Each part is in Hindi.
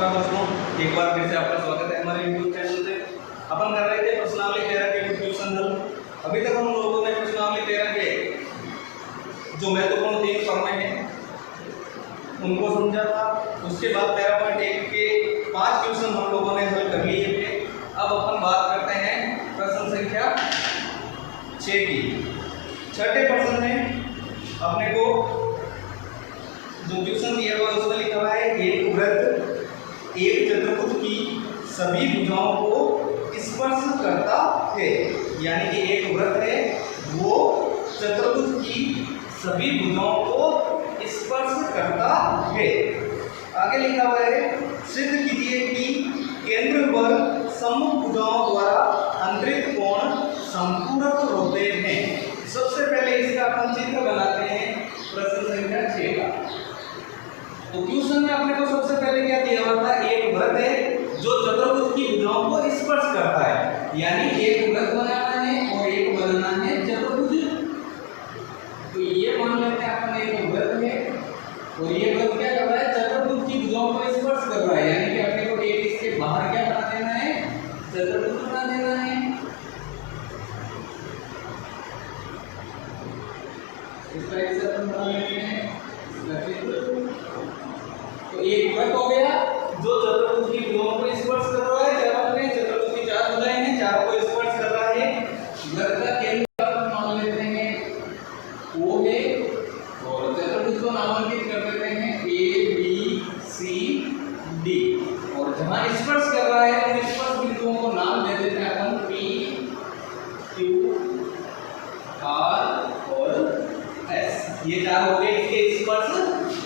नमस्कार दोस्तों, एक बार फिर से आपका स्वागत है हमारे यूट्यूब चैनल पे। अपन कर रहे थे प्रश्नावली 13 के डिस्क्रिप्शन हल। अभी तक हम लोगों ने प्रश्नावली 13 के जो महत्वपूर्ण 3 फॉर्में हैं उनको समझा था। उसके बाद 13.1 के 5 क्वेश्चन हम लोगों ने हल कर लिए थे। अब अपन बात करते हैं प्रश्न संख्या 6 की। छठे प्रश्न में अपने को जो क्वेश्चन दिया हुआ उसमें लिखा हुआ है एक वृत्त एक चतुर्भुज की सभी भुजाओं को स्पर्श करता है। यानी कि एक वृत्त है वो चतुर्भुज की सभी भुजाओं को स्पर्श करता है। आगे लिखा हुआ है सिद्ध कीजिए कि केंद्र पर सम्मुख भुजाओं द्वारा अंतरित कोण संपूरक होते हैं। सबसे पहले इसका अपन चित्र बनाते हैं प्रश्न संख्या 6 का। तो क्वेश्चन में अपने को सबसे पहले क्या दिया हुआ था, एक वृत्त है जो चतुर्भुज की भुजाओं को स्पर्श करता है। यानी एक वृत्त बनाना है और एक बनाना है चतुर्भुज। तो ये मान लेते हैं अपन एक वृत्त है और ये वृत्त क्या कर रहा है, चतुर्भुज की भुजाओं को स्पर्श कर रहा है। यानी कि अपने को एक इसके बाहर क्या बना देना है, चतुर्भुज बना देना है। इसका एक अपन बना लेते हैं तो एक वृत्त हो गया जो चतुर्भुज की भुजाओं को स्पर्श कर रहा है। क्या बात है, चतुर्भुज की 4 भुजाएं हैं, 4 को स्पर्श कर रहा है। वृत्त का केंद्र अपन मान लेते हैं O है और चतुर्भुज को नामांकित कर देते हैं A B C D। और जहां स्पर्श कर रहा है उन स्पर्श बिंदुओं को नाम दे देते हैं अपन P Q R और S। ये 4 हो गए इसके स्पर्श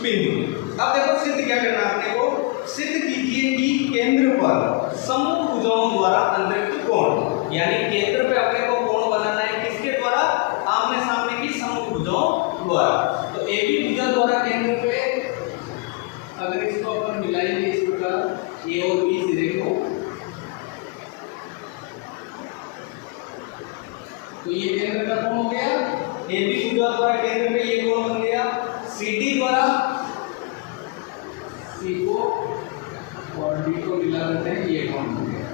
बिंदु। अब देखो सिद्ध क्या करना है अपने को, सिद्ध कीजिए कि केंद्र पर सम्मुख भुजाओं द्वारा अंतरित कोण। यानी केंद्र पे अपने को कोण बनाना है किसके द्वारा, आमने सामने की सम्मुख भुजाओं द्वारा। तो एक ही भुजा द्वारा केंद्र पे अगर इसको अपन मिलाएंगे इस प्रकार ए और बी सिरे को, तो ये केंद्र का कोण हो गया। ए बी भुजा द्वारा केंद्र पे ये कोण बन गया। सी डी द्वारा सी को और डी को मिला देते हैं, ये कोण बन गया।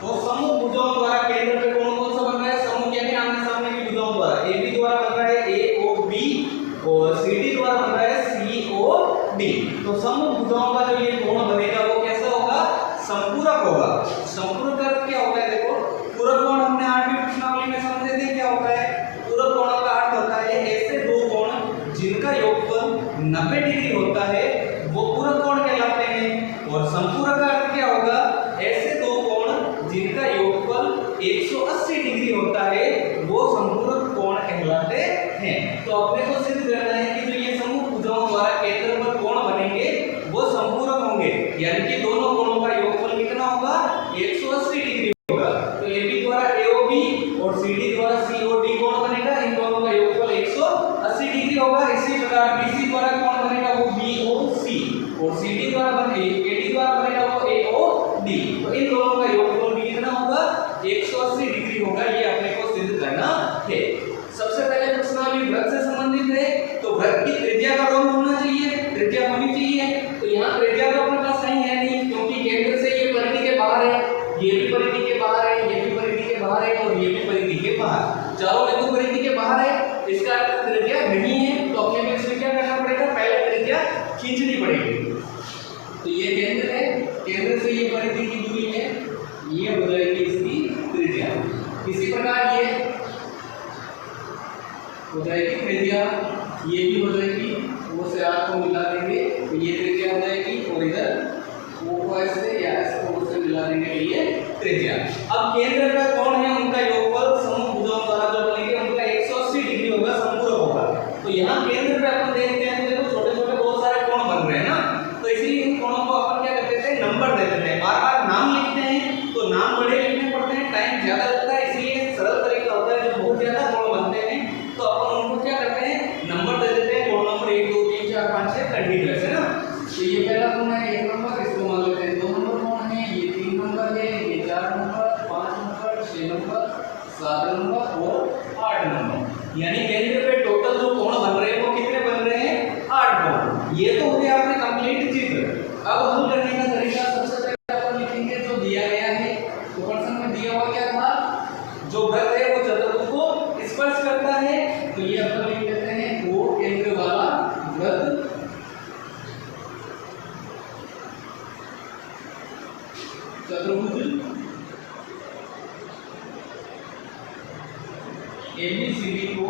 तो सम्मुख भुजाओं द्वारा केंद्र पे कोण कौन सा बन रहा है, सम्मुख यानी आमने सामने की भुजाओं द्वारा। ए बी द्वारा बन रहा है ए ओ बी और सी डी द्वारा बन रहा है सी ओ डी। तो सम्मुख भुजाओं का जो ये कोण बनेगा वो कैसा होगा, संपूरक होगा। संपूरक अर्थ क्या होता है, देखो पूरक कोण हमने 8वीं प्रश्नावली में समझे थे क्या होता है। पूरक कोण का अर्थ होता है ऐसे दो कोण जिनका योगफल 90 डिग्री होता है वो पूरक कोण कहलाते हैं। और संपूरक का अर्थ क्या होगा, ऐसे दो कोण जिनका योगफल 180 डिग्री होता है वो संपूरक कोण कहलाते हैं। तो अपने को सिद्ध करना है कि जो ये सम्मुख भुजाओं द्वारा केंद्र पर कोण बनेंगे वो संपूरक होंगे। यानी कि दोनों कोणों का योगफल कितना होगा, 180 डिग्री होगा। तो ए बी द्वारा AOB और सी डी द्वारा COD कोण बनेगा, इन दोनों का योगफल 180 डिग्री होगा। इसी प्रकार BC द्वारा कोण बनेगा वो BOC और CD द्वारा AD द्वारा बनेगा वो AOD। तो इन दोनों का योगफल भी कितना होगा, 180 डिग्री होगा। ये अपने को सिद्ध करना है। सबसे पहले प्रश्नावली वृत्त से संबंधित है तो वृत्त की त्रिज्या का योग होना चाहिए, त्रिज्या होनी चाहिए। तो यहाँ त्रिज्या तो अपने पास कहीं है नहीं क्योंकि केंद्र से ये परिधि के बाहर है, ये भी परिधि के बाहर है, ये भी परिधि के बाहर है और ये भी परिधि के बाहर, चारों बिंदु परिधि के बाहर है। इसका त्रिज्या नहीं है तो अपने को इसमें क्या करना पड़ेगा, पहले त्रिज्या खींचनी पड़ेगी। तो ये केंद्र है, केंद्र से ये परिधि की दूरी है, ये हो जाएगी इसकी त्रिज्या। इसी प्रकार ये हो जाएगी त्रिज्या, ये भी हो जाएगी, वो से आपको मिला देंगे तो ये त्रिज्या हो जाएगी और इधर वो को ऐसे या इसको से मिला देंगे तो ये त्रिज्या। अब केंद्र का कोण है उनका योगफल सम्मुख भुजाओं द्वारा जो बनेंगे उनका 180 डिग्री होगा, संपूरक होगा। तो यहाँ केंद्र पे अपन देखते हैं तो देखो छोटे छोटे बहुत सारे कोण बन रहे हैं ना, तो इसीलिए इन कोणों को अपन क्या करते हैं, नंबर दे देते हैं। बार बार नाम लिखते हैं तो नाम बड़े लिखने पड़ते हैं, टाइम ज्यादा लगता है, इसलिए सरल तरीका होता है जो बहुत ज्यादा कोण बनते हैं तो अपन उनको क्या करते हैं, नंबर दे देते हैं। कोण नंबर 1 2 3 4 5 6 कंटिन्यूअस है ना। तो ये पहला कोण है 1 नंबर, इसको मान लेते हैं 2 नंबर कोण है, ये 3 नंबर है, ये 4 नंबर, 5 नंबर, 6 नंबर, 7 नंबर और 8 नंबर। यानी केंद्र पे टोटल जो कोण बन रहे हैं वो कितने बन रहे हैं, 8 कोण। ये तो हो गया आपने कंप्लीट चित्र। अब हम तो ये अपन लिख लेते हैं O केंद्र वाला वृत्त चतुर्भुज ABCD को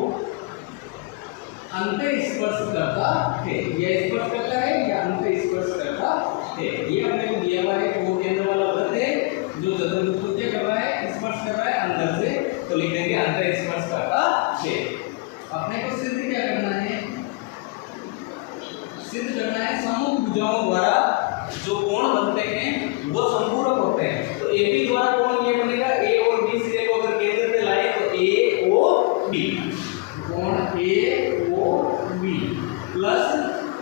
अंत स्पर्श करता है। यह स्पर्श करता है या अंत स्पर्श करता है। ये हमने को दिया हुआ है O केंद्र वाला वृत्त है जो चतुर्भुज को क्या कर रहा है, स्पर्श कर रहा है अंदर से, तो लिख देंगे अंत स्पर्श करता है। अपने को सिद्ध क्या करना है, सिद्ध करना है समूह भुजाओं द्वारा जो कोण बनते हैं वो संपूरक होते हैं। तो AB द्वारा कोण ये बनेगा, A और B सिरे को अगर केंद्र पे लाए तो AOB, कोण AOB प्लस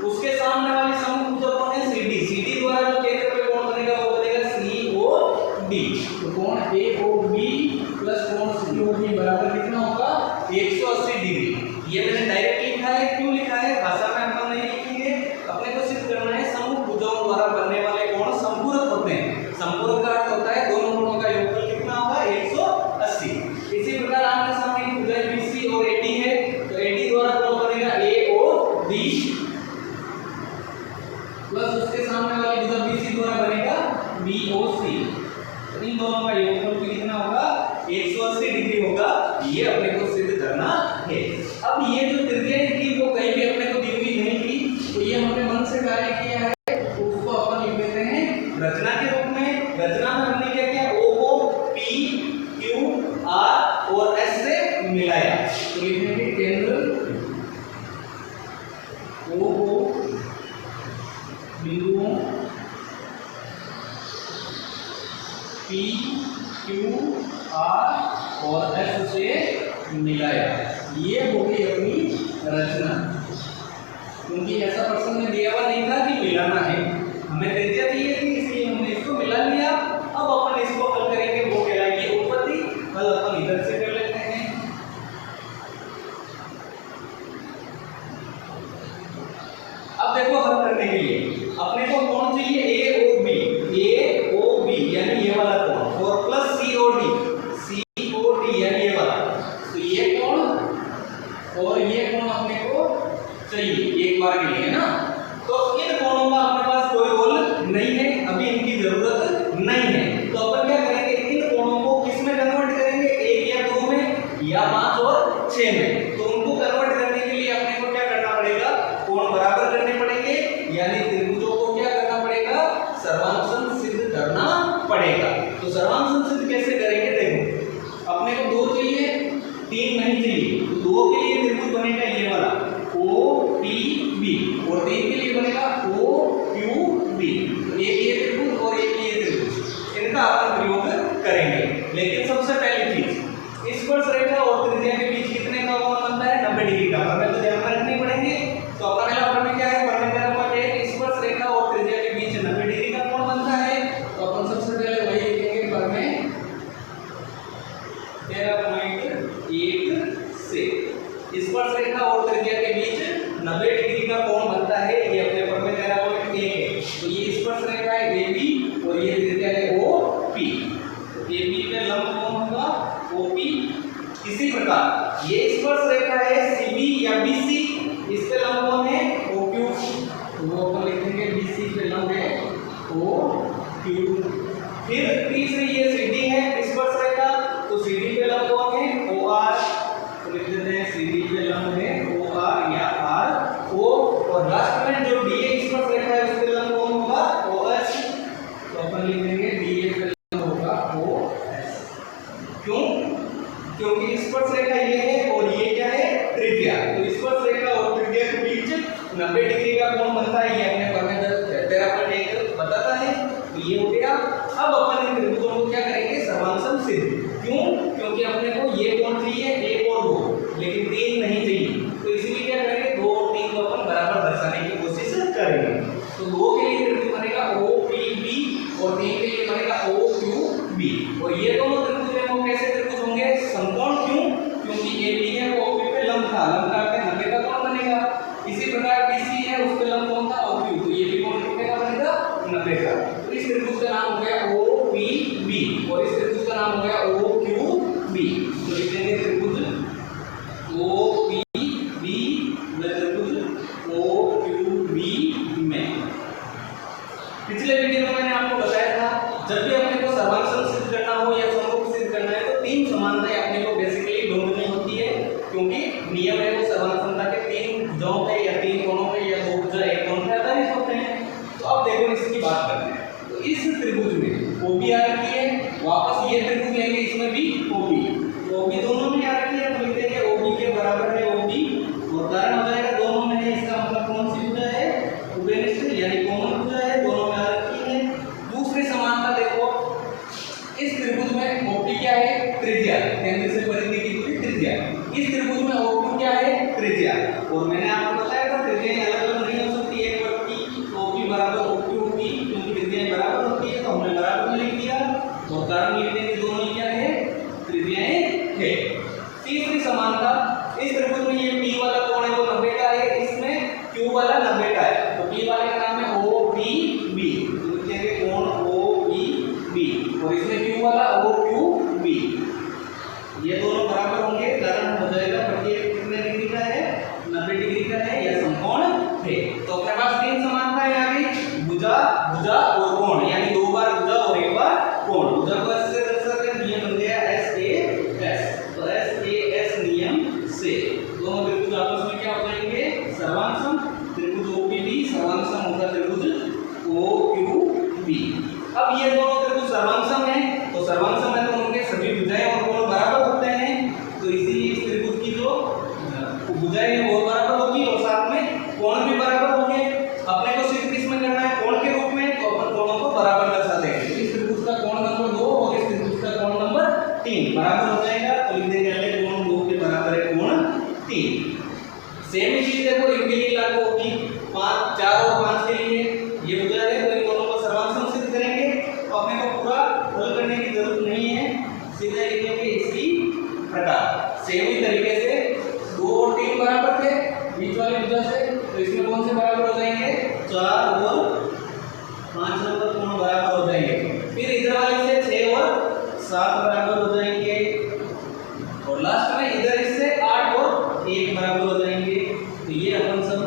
उसके सामने वाली समूह भुजा कौन है, CD, CD द्वारा जो केंद्र पे कोण बनेगा वो बनेगा COD। तो कोण AOB प्लस कोण COD बराबर कितना होगा, 180 डिग्री। ये मैंने डायरेक्ट लिखा है, क्यों लिखा है, भाषा में अपन नहीं लिखेंगे। अपने को सिद्ध करना है समूह भुजाओं द्वारा बनने वाले कोण संपूरक होते हैं। संपूरक का अर्थ होता है दोनों कोणों का योगफल कितना होगा, 180। इसी प्रकार आमने सामने की भुजा BC और AD है, तो AD द्वारा कोण बनेगा AOD प्लस उसके सामने वाली भुजा BC द्वारा बनेगा BOC। तो इन दोनों का योगफल कितना होगा, 180 डिग्री होगा। ये अपने को सिद्ध करना है। अब ये जो त्रिज्या थी वो कहीं भी अपने को दी हुई नहीं थी, तो ये हमने मन से कार्य किया है, तो उसको अपन लिख देते हैं रचना के रूप में। रचना में हमने क्या किया, O को P, Q, R और S से मिलाया, तो लिखेंगे केंद्र O को बिंदुओं P, Q, R और S से मिलाया। ये हो गई अपनी रचना, क्योंकि ऐसा प्रश्न में दिया हुआ नहीं था कि मिलाना है, हमें त्रिज्या चाहिए थी इसलिए हमने इसको मिला लिया। अब अपन इसको हल करेंगे, वो कहलाएगी उत्पत्ति। हल अपन इधर से कर लेते हैं। अब देखो हल करने के लिए अपने को कौन चाहिए, AOB यानी ये वाला कोण और प्लस COD यानी ये वाला, तो ये कोण और ये कोण अपने को चाहिए एक बार के लिए ना। तो इन कोणों का अपने पास कोई रोल नहीं है, अभी इनकी जरूरत नहीं है, तो अपन क्या करेंगे, इन कोणों को किस में कन्वर्ट करेंगे, 1 या 2 में या 5 और 6 में। तो उनको कन्वर्ट करने के लिए अपने को क्या करना पड़ेगा, कोण बराबर करने पड़ेंगे, यानी त्रिभुजों को क्या करना पड़ेगा, सर्वांशन सिद्ध करना पड़ेगा। तो सर्वांशन सिद्ध कैसे करेंगे, देखो अपने को 2 चाहिए, 3 नहीं चाहिए, तो 2 के लिए त्रिभुज बनेगा ये वाला OPB और 3 के लिए बनेगा OQB। एक ये त्रिभुज और एक ये त्रिभुज, इनका अपन प्रयोग करेंगे। लेकिन सबसे पहली चीज, स्पर्श रेखा और त्रिज्या के बीच कितने का कोण बनता है, 90 डिग्री का। हमें तो ध्यान में रखनी पड़ेंगे। तो अपना पहला प्रमेय क्या है, प्रमेय मेरा पाठ है, स्पर्श रेखा और त्रिज्या के बीच 90 डिग्री का कोण बनता है। तो अपन सबसे पहले वही लिखेंगे, प्रमेय 13.1 से स्पर्श रेखा और त्रिज्या के बीच 90 डिग्री का कोण बनता है। ये अपने प्रमेय 13.1 है। तो ये स्पर्श रेखा है AB और ये त्रिज्या है OP। तो AB पे लंब कोण होगा OP। इसी प्रकार ये स्पर्श रेखा है CB या BC, इस पे लंब कोण है OQ, वो अपन लिखेंगे BC पे लंब है OQ। फिर तीसरी ये CD है स्पर्श रेखा, तो CD पे लंब कोण है OR, तो लिख देते हैं CD पे लंब है OR या RO। और लास्ट में जो DA स्पर्श रेखा है उस पे लंब कोण होगा OS, तो अपन लिख देंगे DA पे लंब होगा OS। क्यों, क्योंकि स्पर्श रेखा ये है और ये क्या है, त्रिज्या। तो स्पर्श रेखा और त्रिज्या के बीच 90 डिग्री का कोण बनता है, ये अपने प्रमेय 13.1 बताता है। तो ये हो गया। अब अपन इन त्रिभुजों को क्या करेंगे, सर्वांशन सिद्ध। क्यों, क्योंकि अपने को ये कोण चाहिए 1 और 2, लेकिन 3 नहीं चाहिए, तो इसीलिए क्या करेंगे, 2 और 3 को अपन बराबर दर्शाने की कोशिश करेंगे। तो 2 के लिए त्रिभुज बनेगा OPB और 3 के लिए बनेगा OQB। और ये दोनों त्रिभुज हैं वो कैसे त्रिभुज होंगे, समकोण। क्यों, क्योंकि AB है वो OP पे लंब था, लंब का अर्थ 90 का कोण बनेगा। इसी प्रकार BC है जाएगा। और मैंने आपको बताया था त्रिज्याएं अलग अलग नहीं हो सकती, एक वक्र की OP बराबर OQ होगी, क्योंकि त्रिज्याएं बराबर होती है तो हमने बराबर में लिख दिया और कारण लिख देंगे दोनों ही क्या है, त्रिज्याएं है। तीसरी समानता, इस त्रिभुज में ये P वाला कोण है वो 90 का है, इसमें Q वाला 90 का है, तो P वाले का नाम है OPB, तो लिखेंगे कोण OPB और इसमें Q वाला OQB, ये दोनों बराबर होंगे, कारण हो जाएगा प्रत्येक कितने डिग्री का है, 90 डिग्री का है, यह समकोण है। तो अपने पास तीन समानताएं आ गई, भुजा, भुजा और कोण, यानी दो बार भुजा और एक बार कोण। भुजा को ऐसे दर्शाते हैं, नियम बन गया SAS, तो SAS नियम से दोनों त्रिभुज आपस में क्या हो जाएंगे, सर्वांगसम। त्रिभुज OPB सर्वांगसम होगा त्रिभुज OQB। अब ये दोनों त्रिभुज सर्वांगसम है, तो सर्वांगसम है तो उनके सभी भुजाएं और कोण बराबर होते हैं, तो इसी त्रिभुज की जो भुजाएं हैं वो बराबर होगी और साथ में कोण भी बराबर होंगे। अपने को सिर्फ किसमें करना है, कोण के रूप में, तो अपन कोणों को बराबर दर्शाते हैं। इस त्रिभुज का कोण नंबर 2 और इस त्रिभुज का कोण नंबर 3 बराबर हो जाएगा, तो लिख देंगे पहले कोण 2 के बराबर है कोण 3। सेम ही चीज देखो इनके लिए लागू होगी, 5, 4 और 5 के लिए ये भुजा है, तो इन दोनों को सर्वांगसम सिद्ध करेंगे, तो अपने को पूरा हल करने की जरूरत नहीं है, सीधे लिखेंगे इसी प्रकार। सेम ही तरीके से 2 और 3 बराबर थे बीच वाली भुजा से, तो इसमें कौन से बराबर हो जाएंगे, 4 और 5 नंबर कोण बराबर हो जाएंगे। फिर इधर वाले से 6 और 7 बराबर हो जाएंगे और लास्ट में इधर इससे 8 और 1 बराबर हो जाएंगे। तो ये अपन सब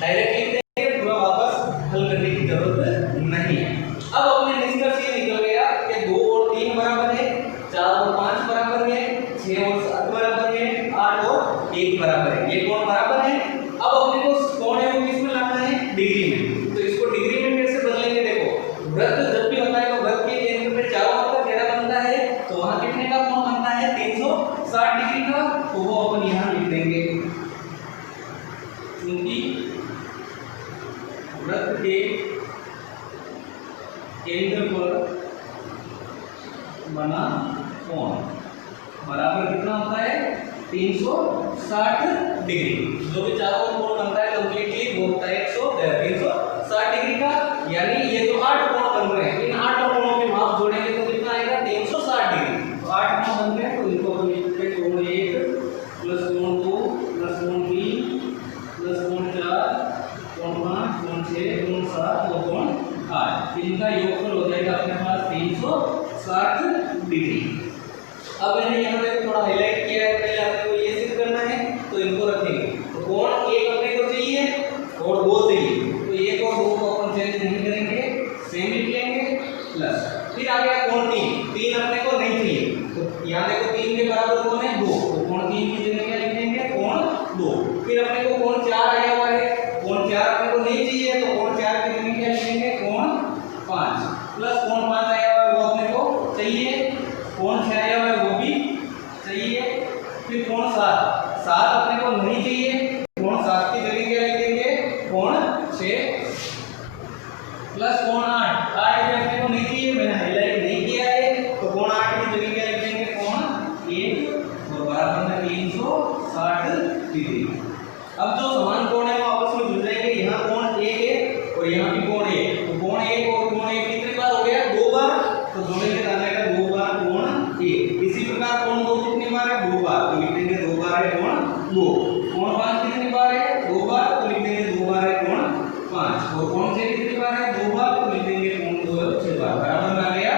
डायरेक्ट लिख देंगे, पूरा वापस हल करने की जरूरत नहीं है। अब अपने निष्कर्ष ये निकल गया कि 2 और 3 बराबर है, 4 और 5 बराबर है, 6 और 7 बराबर है, 8 और 1 बराबर है, ये कोण बराबर है। अब अपने को कोण है वो किस में लाना है, डिग्री में, तो इसको डिग्री में कैसे बदलेंगे, देखो वृत्त जब भी होता है तो वृत्त के केंद्र पे चारों ओर का घेरा बनता है, तो वहां कितने का कोण बनता है, 360 डिग्री का, तो वो अपन यहां लिख देंगे, क्योंकि वृत्त के केंद्र पर बना कोण बराबर कितना होता है, 360 डिग्री। जो भी चारों ओर कोण बनता है कंप्लीटली वो होता है 360 डिग्री का, यानी ये जो 8 कोण बन रहे हैं, इन 8 कोणों के माप जोड़ेंगे तो कितना आएगा, 360 डिग्री। तो 8 कोण बन गए, तो इनको अपन लिखते हैं कोण 1 प्लस कोण 2 प्लस कोण 3 प्लस कोण 4 कोण 5 कोण 6 कोण 7 और कोण 8, इनका योगफल हो जाएगा अपने पास 360 डिग्री। अब मैंने यहाँ पे थोड़ा हाईलाइट किया है, पहले आपको ये सिद्ध करना है, तो इनको रखेंगे, तो कोण 1 अपने को चाहिए और 2 चाहिए, तो 1 और 2 को अपन चेंज नहीं करेंगे, सेम लिख लेंगे, प्लस फिर आ गया कोण 3 अपने को नहीं चाहिए, तो यहाँ देखो 3 के बराबर कौन है, 2, तो कोण 3 की जगह क्या लिख देंगे, कोण 2। फिर अपने को कोण 4 आया हुआ है, कोण 4 अपने को नहीं चाहिए, तो कोण 4 की जगह क्या लिखेंगे, कोण 5 प्लस कोण 5 आया हुआ है वो अपने को चाहिए, कोण 6 आया हुआ है वो भी चाहिए, फिर कोण 7 अपने को नहीं चाहिए, कोण 7 की जगह क्या लिख देंगे, कोण 6 प्लस कोण 8 अपने को नहीं चाहिए, मैंने हाईलाइट नहीं किया है, तो कोण 8 की जगह क्या लिख देंगे, कोण 1 और बराबर में 360 डिग्री। अब जो समान कोण है वो आपस में जुड़ जाएंगे, यहाँ कोण 1 है और यहाँ भी कोण 1, तो कोण 1 और कोण 1 कितनी बार हो गया, 2 बार, तो जोड़ेंगे तो आ जाएगा 2 बार कोण 1। इसी प्रकार कोण 2 कितनी बार है, 2 बार, तो लिख देंगे 2 बार है कोण 2। कोण 5 कितनी बार है, 2 बार, तो लिख देंगे 2 बार है कोण 5। और कोण 6 कितनी बार है, 2 बार, तो लिख देंगे कोण 2 है 6 बार, बराबर में आ गया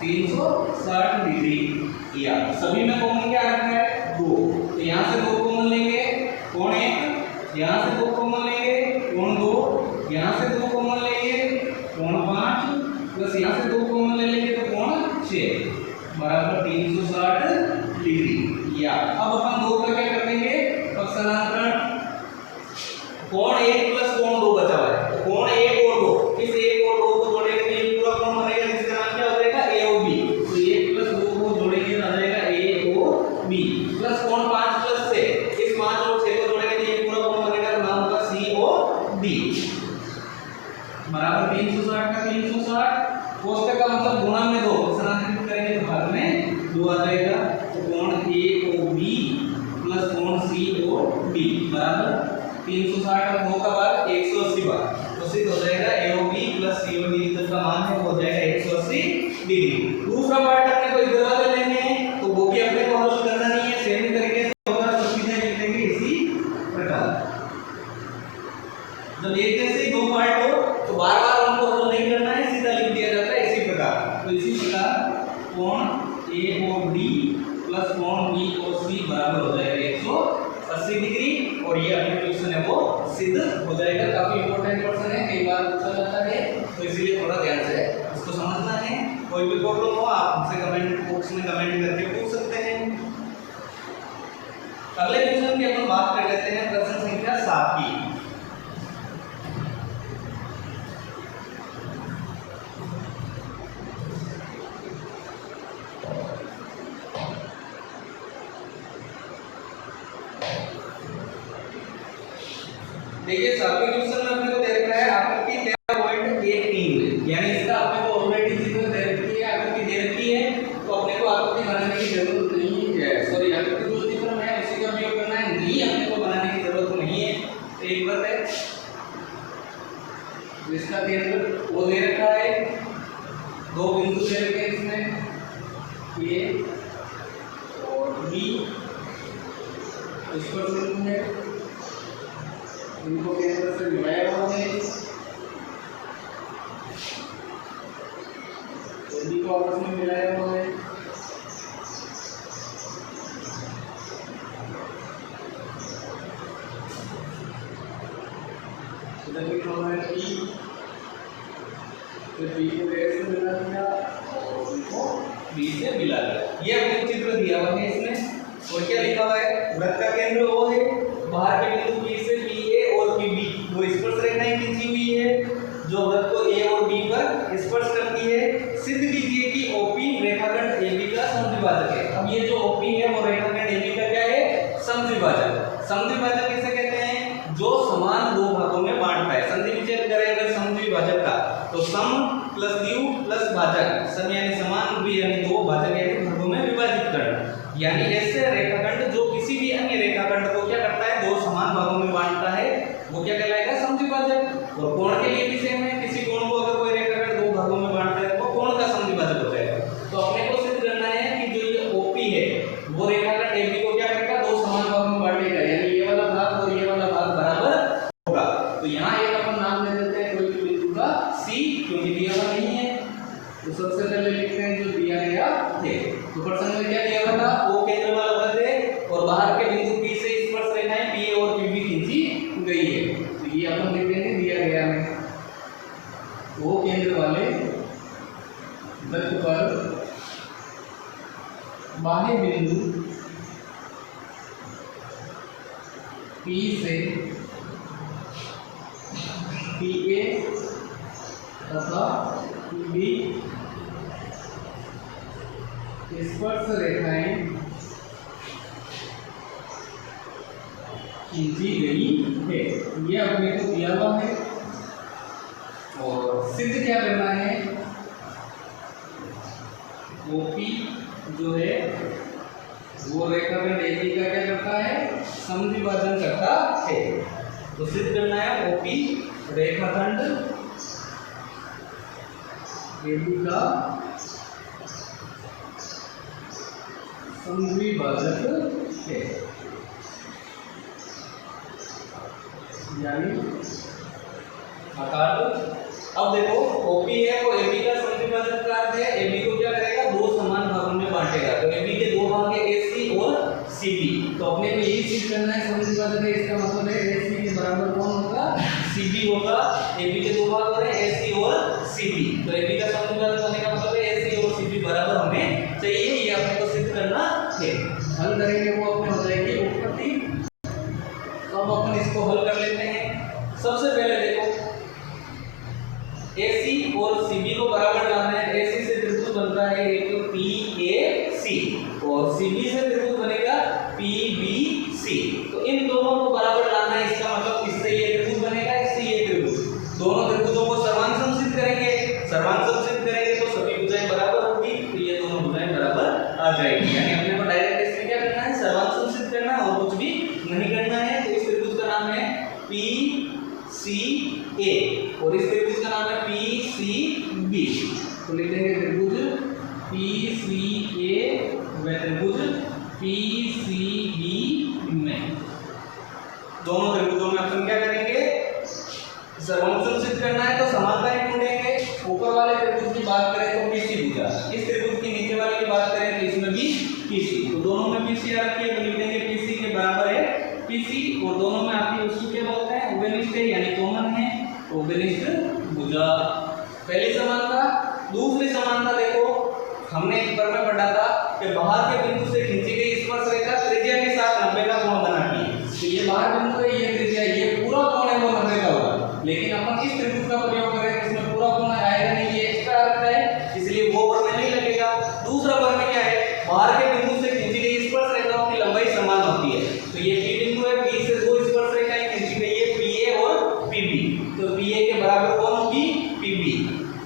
360 डिग्री। या सभी में कॉमन क्या रखना है, 2, तो यहाँ से 2 कॉमन लेंगे, कोण 1, यहाँ से 2 कॉमन लेंगे, कोण 2, यहाँ से 2 कॉमन लेंगे, कोण 5 प्लस यहाँ से 2 कॉमन ले लेंगे तो कोण 6 बराबर 360 डिग्री। या अब अपन 2 का क्या कर देंगे, पक्षांतरण, कोण 1 प्लस कोण 2 बचा हुआ है, तो कोण 1 और 2, इस 1 और 2 को जोड़ेंगे तो ये पूरा कोण बनेगा, जिसका नाम क्या हो जाएगा, AOB, तो 1 प्लस 2 को जोड़ेंगे तो आ जाएगा AOB प्लस कोण 5 प्लस 6, इस 5 और 6 को जोड़ेंगे तो ये पूरा कोण बनेगा, तो नाम होगा COD बराबर 360 का 360, कोष्टक का मतलब गुणा में 2, स्थानांतरित करेंगे तो भाग में 2 आ जाएगा, तो कोण AOB प्लस कोण COD बराबर 360 और 2 का भाग 180 बार, तो सिद्ध हो जाएगा AOB प्लस COD का मान है वो हो जाएगा 180 डिग्री। दूसरा पार्ट अपने को इधर वाला लेने हैं, तो वो भी अपने को हल करना नहीं है, सेम तरीके से होगा, तो सीधे लिख देंगे इसी प्रकार। जब एक जैसे ही दो पार्ट हो तो बार-बार उनको हल नहीं करना है, सीधा लिख दिया जाता है इसी प्रकार। तो इसी प्रकार कोण AOD प्लस कोण BOC बराबर हो जाएगा 180 डिग्री, और ये अपने क्वेश्चन है वो सिद्ध हो जाएगा। काफी इंपॉर्टेंट क्वेश्चन है, कई बार पूछा जाता है, तो इसीलिए थोड़ा ध्यान से इसको समझना है। कोई भी प्रॉब्लम हो आप हमसे कमेंट बॉक्स में कमेंट करके पूछ सकते हैं। अगले क्वेश्चन की अपन बात कर लेते हैं प्रश्न संख्या 7 की। देखिए सातवें क्वेश्चन में अपने को दे रखा है आकृति 13.13, यानी इसका अपने को ऑलरेडी चित्र दे रखी है, आकृति दे रखी है, तो अपने को आकृति बनाने की जरूरत नहीं है। सॉरी, आकृति जो चित्र में है उसी का उपयोग करना है, नहीं अपने को बनाने की जरूरत नहीं है। तो एक बात है, इसका केंद्र वो दे रखा है, दो बिंदु दे रखे हैं इसमें A और B, इस पर बिंदु है, इनको केंद्र से मिलाया हुआ है, सभी को आपस में मिलाया हुआ है। इधर भी होना है P, फिर B को A से मिला दिया और B को B से मिला दिया। ये अपने चित्र दिया हुआ है इसमें, और क्या लिखा हुआ है, वृत्त का केंद्र वो है, बाहर के बिंदु P से और PB दो स्पर्श रेखाएं खींची हुई है जो वृत्त को A और B पर स्पर्श करती है। सिद्ध कीजिए कि OP रेखाखंड AB का समद्विभाजक है। अब ये जो OP है वो रेखाखंड AB का क्या है, समद्विभाजक। समद्विभाजक किसे कहते हैं, जो समान दो भागों में बांटता है। संधि विच्छेद करें अगर समद्विभाजक का, तो सम प्लस द्वि प्लस भाजक, सम यानी समान, द्वि यानी दो, भाजक यानी भागों में विभाजित करना। यानी ऐसे रेखाखंड जो किसी भी अन्य रेखाखंड को क्या करता है, दो समान भागों में बांटता है, वो क्या कहलाएगा, समद्विभाजक। और कोण के लिए भी सेम है, किसी कोण को अगर कोई रेखाखंड दो भागों में बांटता है तो कोण का समद्विभाजक हो जाएगा। तो अपने को सिद्ध करना है कि जो ये OP है वो रेखाखंड AB को क्या करेगा, दो समान भागों में बांटेगा, यानी ये वाला भाग और ये वाला भाग बराबर होगा। तो यहाँ एक अपन नाम दे देते हैं कोई बिंदु का C, क्योंकि दिया हुआ नहीं है, तो सबसे पहले लिखते हैं जो दिया गया है। तो प्रश्न में क्या दिया हुआ था, O केंद्र वाला वृत्त है और बाहर के बिंदु P से स्पर्श रेखाएं P और PB खींची गई है। तो ये अपन लिख देंगे दिया गया है, O केंद्र वाले वृत्त पर बाह्य बिंदु P से PA तथा PB स्पर्श रेखाएं खींची गई है। ये अपने को दिया हुआ है, और सिद्ध क्या करना है, OP जो है वो रेखाखंड AB का क्या करता है, समद्विभाजन करता है। तो सिद्ध करना है OP रेखाखंड AB का समद्विभाजक है, यानी अब देखो OP है वो AB का समद्विभाजक का अर्थ है, AB को क्या करेगा, दो समान भागों में बांटेगा। तो AB के दो भाग है AC और CB, तो अपने को यही सिद्ध करना है समद्विभाजक है, इसका मतलब है AC के बराबर कौन होगा, CB होगा। AB के दो भाग है AC और CB, तो AB का समद्विभाजक होने का मतलब है AC और CB बराबर होने चाहिए, ये अपने को सिद्ध करना है। हल करेंगे वो अपने हो जाएगी उत्पत्ति। तो अब अपन इसको हल कर लेते हैं। सबसे पहले देखो AC और CB को बराबर लाना है। AC से त्रिभुज बनता है एक PAC और CB से त्रिभुज बनेगा PBC। तो इन दोनों को बराबर लाना है, इसका मतलब इससे ये त्रिभुज बनेगा, इससे ये त्रिभुज, दोनों त्रिभुजों को सर्वांग समसिद्ध करेंगे। सर्वांग समसिद्ध करेंगे तो सभी भुजाएं बराबर होगी, तो ये दोनों भुजाएं बराबर आ जाएगी। यानी अपने को डायरेक्ट इसमें क्या करना है, सर्वांग समसिद्ध करना है और कुछ भी नहीं करना है। तो इस त्रिभुज का नाम है और इस त्रिभुज का नाम है PCB। तो लिख देंगे त्रिभुज PCA व त्रिभुज PCB में। दोनों त्रिभुजों में अपन क्या करेंगे, सर्वसम सिद्ध करना है तो समानताएं ढूंढेंगे। ऊपर वाले त्रिभुज की बात करें तो PC भुजा, इस त्रिभुज की नीचे वाले की बात करें तो इसमें भी PC, तो दोनों में PC आ रखी है तो लिख देंगे PC के बराबर है PC, और दोनों में आपकी वस्तु क्या बोलते हैं, उभयनिष्ठ है यानी कॉमन है, उभयनिष्ठ भुजा। पहली समानता। दूसरी समानता देखो, हमने एक पर में पढ़ा था कि बाहर के बिंदु से खींची गई स्पर्श रेखा त्रिज्या के साथ 90 का कोण बनाती है। तो ये बाहर बिंदु है, ये त्रिज्या, ये पूरा कोण है वो 90 का होगा, लेकिन अपन इस त्रिभुज का प्रयोग करें इसमें पूरा कोण आएगा नहीं, ये एक्स्ट्रा रखता है, इसलिए वो पर में नहीं लगेगा। दूसरा पर में क्या है, बाहर के बिंदु से खींची गई स्पर्श रेखाओं की लंबाई समान होती है। तो ये P बिंदु है, P से दो स्पर्श रेखाएं खींची गई है, PA और PB, तो PA के बराबर कौन होगी, PB,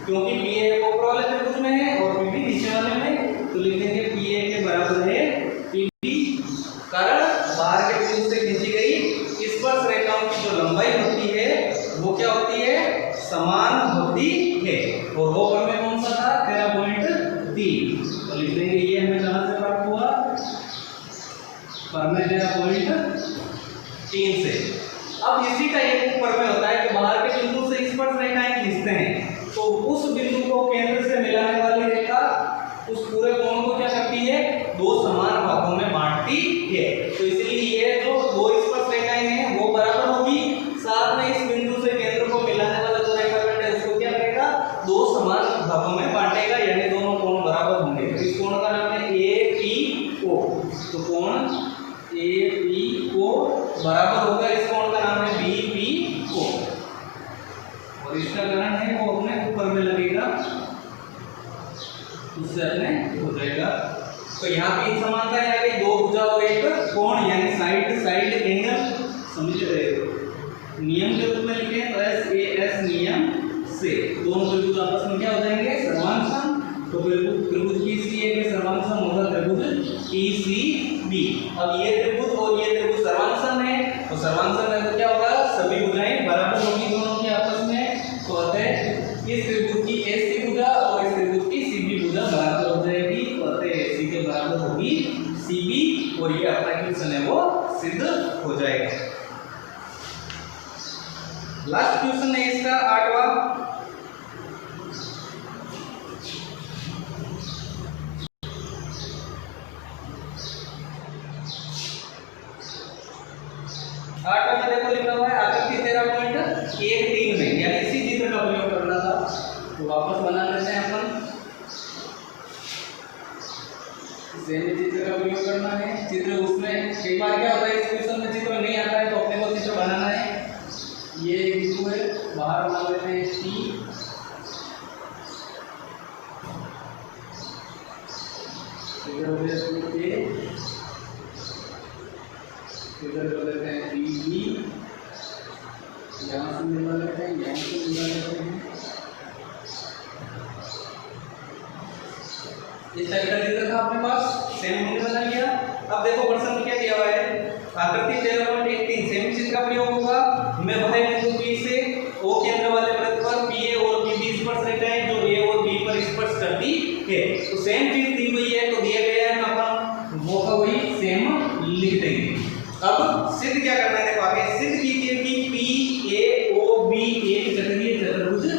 क्योंकि PA ऊपर वाले त्रिभुज में है और PB नीचे वाले में, तो लिख देंगे PA के बराबर है PB। कारण बाहर के बिंदु से खींची गई स्पर्श रेखाओं की जो लंबाई होती है वो क्या होती है, समान होती है, और वो पर में कौन सा था, 13.3, तो लिख देंगे ये हमें कहां से प्राप्त हुआ, पर में 13.3 से। अब इसी का एक पर में होता है कि बाहर के बिंदु से स्पर्श रेखाएं खींचते हैं तो उस बिंदु को केंद्र से मिलाने वाली रेखा उस पूरे कोण को क्या करती है, दो समान भागों में बांटती है। तो इसलिए ये जो दो स्पर्श रेखाएं हैं वो बराबर होगी, साथ में इस बिंदु से केंद्र को मिलाने वाला जो रेखाखंड है उसको क्या करेगा, दो समान भागों में बांटेगा, यानी दोनों कोण बराबर होंगे। तो इस कोण का नाम है APO, तो कोण APO बराबर होगा, इस कोण का नाम है BPO, और इसका कारण है वो अपने ऊपर में लगेगा, उससे अपने हो जाएगा। तो यहाँ तीन समानताएं आ गई, दो भुजा और एक कोण, यानी साइड टू साइड एंगल। समझ रहे हो, नियम के रूप में लिखे तो SAS नियम से दोनों त्रिभुज आपस में क्या हो जाएंगे, सर्वांगसम। तो त्रिभुज PCA के सर्वांगसम होगा त्रिभुज PCB। अब ये त्रिभुज और ये त्रिभुज सर्वांगसम है, तो सर्वांगसम है तो क्या होगा, सभी भुजाएं बराबर होगी दोनों की आपस में, तो अतः इस त्रिभुज की AC भुजा और इस त्रिभुज की CB भुजा बराबर हो जाएगी, तो अतः AC के बराबर होगी CB, और ये अपना क्वेश्चन है वो सिद्ध हो जाएगा। लास्ट क्वेश्चन है इसका 8वां। में देखो लिखा हुआ है आकृति 13.13 में, यानी इसी चित्र का प्रयोग करना था, तो वापस बना लेते हैं अपन। सेम चित्र का प्रयोग करना है, चित्र उसमें कई बार क्या होता है इस क्वेश्चन में चित्र नहीं आता है तो अपने को चित्र बनाना है। ये बिंदु है, बाहर बना लेते हैं T, इधर हो गया A, इधर कर लेते हैं BB, यहाँ से मिला लेते हैं, यहाँ से मिला लेते हैं, इस टाइप का चित्र था अपने पास, सेम हमने बना लिया। अब देखो प्रश्न में क्या दिया हुआ है, आकृति 13.13 सेम चित्र का प्रयोग होगा। मैं वह बिंदु P से O केंद्र वाले वृत्त पर PA और PB स्पर्श रेखाएं जो A और B पर स्पर्श करती है, तो सेम चीज दी हुई है तो दिया गया है, अपन वो का वही सेम लिख देंगे। अब सिद्ध क्या करना है, देखो आगे सिद्ध कीजिए कि PAOB एक चक्रीय चतुर्भुज है,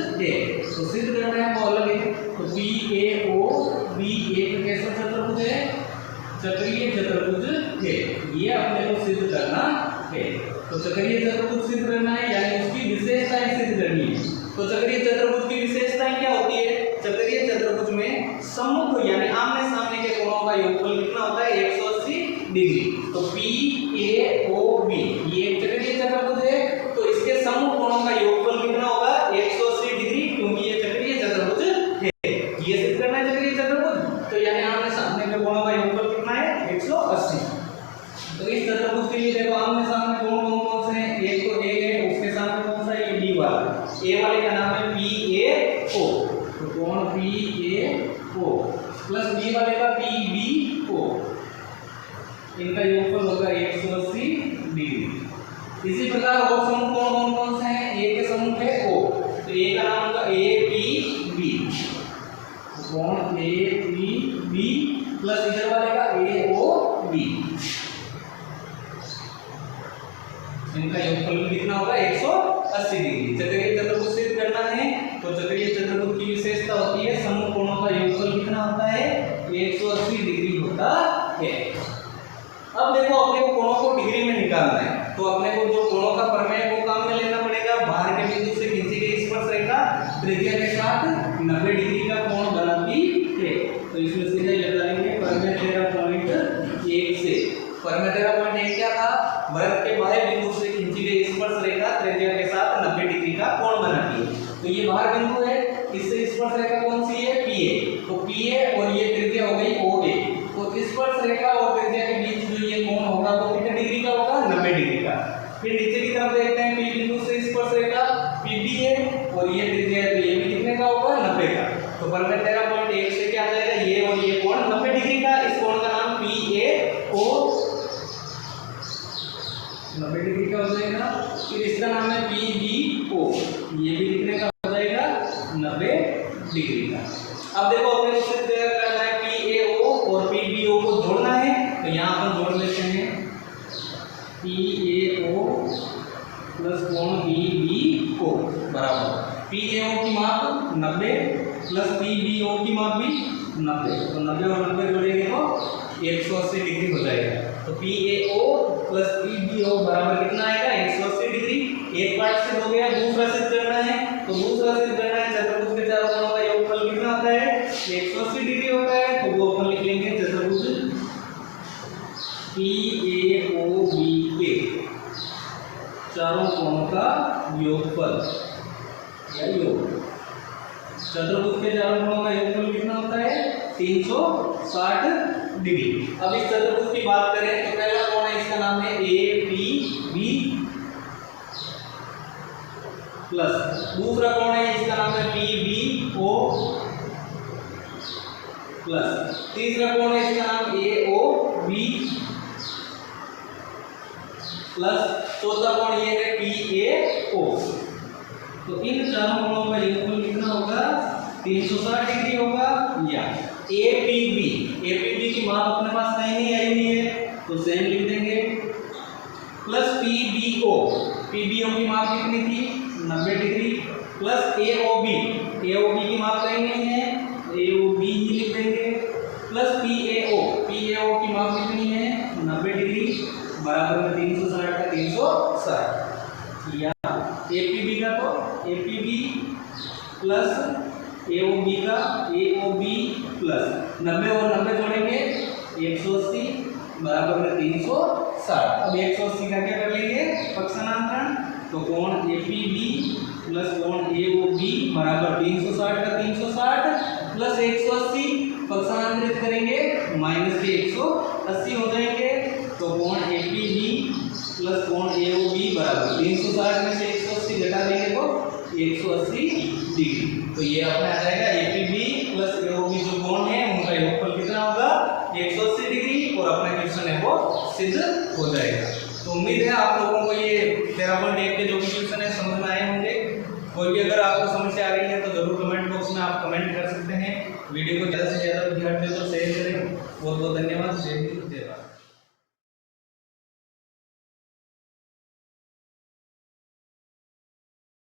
तो सिद्ध करना है वो अलग है। तो PAOB एक कैसा चतुर्भुज है, चक्रीय चतुर्भुज है, ये अपने को सिद्ध करना है। तो चक्रीय चतुर्भुज सिद्ध करना है यानी उसकी विशेषताएं सिद्ध करनी है। तो चक्रीय चतुर्भुज की विशेषताएं क्या होती है, चक्रीय चतुर्भुज में सम्मुख यानी आमने सामने के कोणों का योगफल कितना होता है, 180 डिग्री। तो PAOB ये एक चक्रीय चतुर्भुज है, तो इसके सम्मुख कोणों का योगफल कितना होगा, 180 डिग्री, क्योंकि ये चक्रीय चतुर्भुज है। ये सिद्ध करना है चक्रीय चतुर्भुज, तो यानी आमने सामने के कोणों का योगफल कितना है, 180। तो इस चतुर्भुज के लिए देखो आमने सामने कोण कौन से हैं, एक तो A है, उसके सामने कौन सा है, ये B वाला, A वाले का नाम है PAO, तो कोण PAO प्लस B वाले का PBO, इनका योगफल होगा 180 डिग्री। इसी प्रकार और समूह कौन कौन से हैं, A के समूह है O, तो ए का नाम होगा ए पी बी, कोण ए पी बी प्लस इधर वाले का ए ओ बी, इनका योगफल कितना होगा 180 डिग्री। चक्रीय चतुर्भुज सिद्ध करना है तो चक्रीय चतुर्भुज की विशेषता होती है समूह कोणों का योगफल कितना होता है 180 डिग्री होता है। अब देखो अपने को कोणों को डिग्री में निकालना है तो अपने को जो कोणों का प्रमेय है वो काम में लेना पड़ेगा। बाहर के बिंदु से खींची गई स्पर्श रेखा त्रिज्या के साथ 90 डिग्री का कोण बनाती है। तो इसमें सीधे लगा लेंगे प्रमेय 13.1 से। प्रमेय 13.1 क्या था, वृत्त के बाह्य बिंदु से खींची गई स्पर्श रेखा त्रिज्या के साथ 90 डिग्री का कोण बनाती है। तो ये बाहर बिंदु है, इससे स्पर्श रेखा कौन सी है PA, तो PA और ये त्रिज्या हो गई OA। तो स्पर्श रेखा और त्रिज्या के बीच जो ये कोण होगा वो कितने डिग्री का होगा 90 डिग्री का। फिर नीचे की तरफ देखते हैं P बिंदु से स्पर्श रेखा PB है और ये त्रिज्या है तो ये भी कितने का होगा 90 का। तो प्रमेय 13.1 से क्या आ जाएगा ये और ये कोण 90 डिग्री का, इस कोण का नाम PAO 90 डिग्री का हो जाएगा। फिर इसका नाम है PBO, ये भी कितने का हो जाएगा 90 डिग्री का। अब देखो अपने को सिद्ध करना है PAO और PBO को जोड़ना है तो यहाँ अपन जोड़ लेते हैं PAO प्लस कोण PBO बराबर PAO की माप 90 प्लस PBO की माप भी 90, तो 90 और 90 जोड़ेंगे तो 180 डिग्री हो जाएगा। तो PAO प्लस PBO बराबर कितना आएगा 180 डिग्री। एक पार्ट सिद्ध हो गया, दूसरा सिद्ध करना है तो दूसरा सिद्ध करना है चतुर्भुज के चारों कोणों का योगफल कितना होता है 180 डिग्री होता है। तो वो अपन लिख लेंगे चतुर्भुज PAOB के चारों कोणों का योगफल या योग। चतुर्भुज के चारों कोणों का योगफल कितना होता है 360 डिग्री। अब इस चतुर्भुज की बात करें तो पहला कोण है इसका नाम है APB प्लस दूसरा कोण है इसका नाम है PBO प्लस तीसरा कोण है इसका नाम AOB प्लस चौथा कोण ये है PAO। तो इन चारों कोणों का योगफल कितना होगा 360 डिग्री होगा। या APB की माप अपने पास नहीं आई हुई है तो सेम लिख देंगे प्लस PBO की माप कितनी थी 90 डिग्री प्लस AOB की माप कहीं नहीं है AOB ही लिख देंगे प्लस PAO की माप कितनी है 90 डिग्री बराबर में 360 का 360। या APB का तो APB प्लस AOB का AOB प्लस 90 और 90 जोड़ेंगे 180 बराबर में 360। अब 180 का क्या कर लेंगे पक्षांतरण, तो कोण APB प्लस कोण AOB बराबर 360 का 360 प्लस 180 पक्षांतरित करेंगे माइनस के 180 हो जाएंगे। तो कोण APB प्लस कोण AOB बराबर 360 में से 180 घटा देंगे तो 180 डिग्री। तो ये अपने आ जाएगा APB प्लस AOB जो कोण है उनका योगफल कितना होगा 180 डिग्री और अपना क्वेश्चन है वो सिद्ध हो जाएगा। तो उम्मीद है आप लोगों को ये 13.1 के जो भी क्वेश्चन है समझ में आए होंगे। कोई भी अगर आपको समस्या आ रही है तो जरूर कमेंट बॉक्स में आप कमेंट कर सकते हैं। वीडियो को ज़्यादा से ज़्यादा विद्यार्थियों को शेयर करें। बहुत बहुत धन्यवाद। जय हिंद।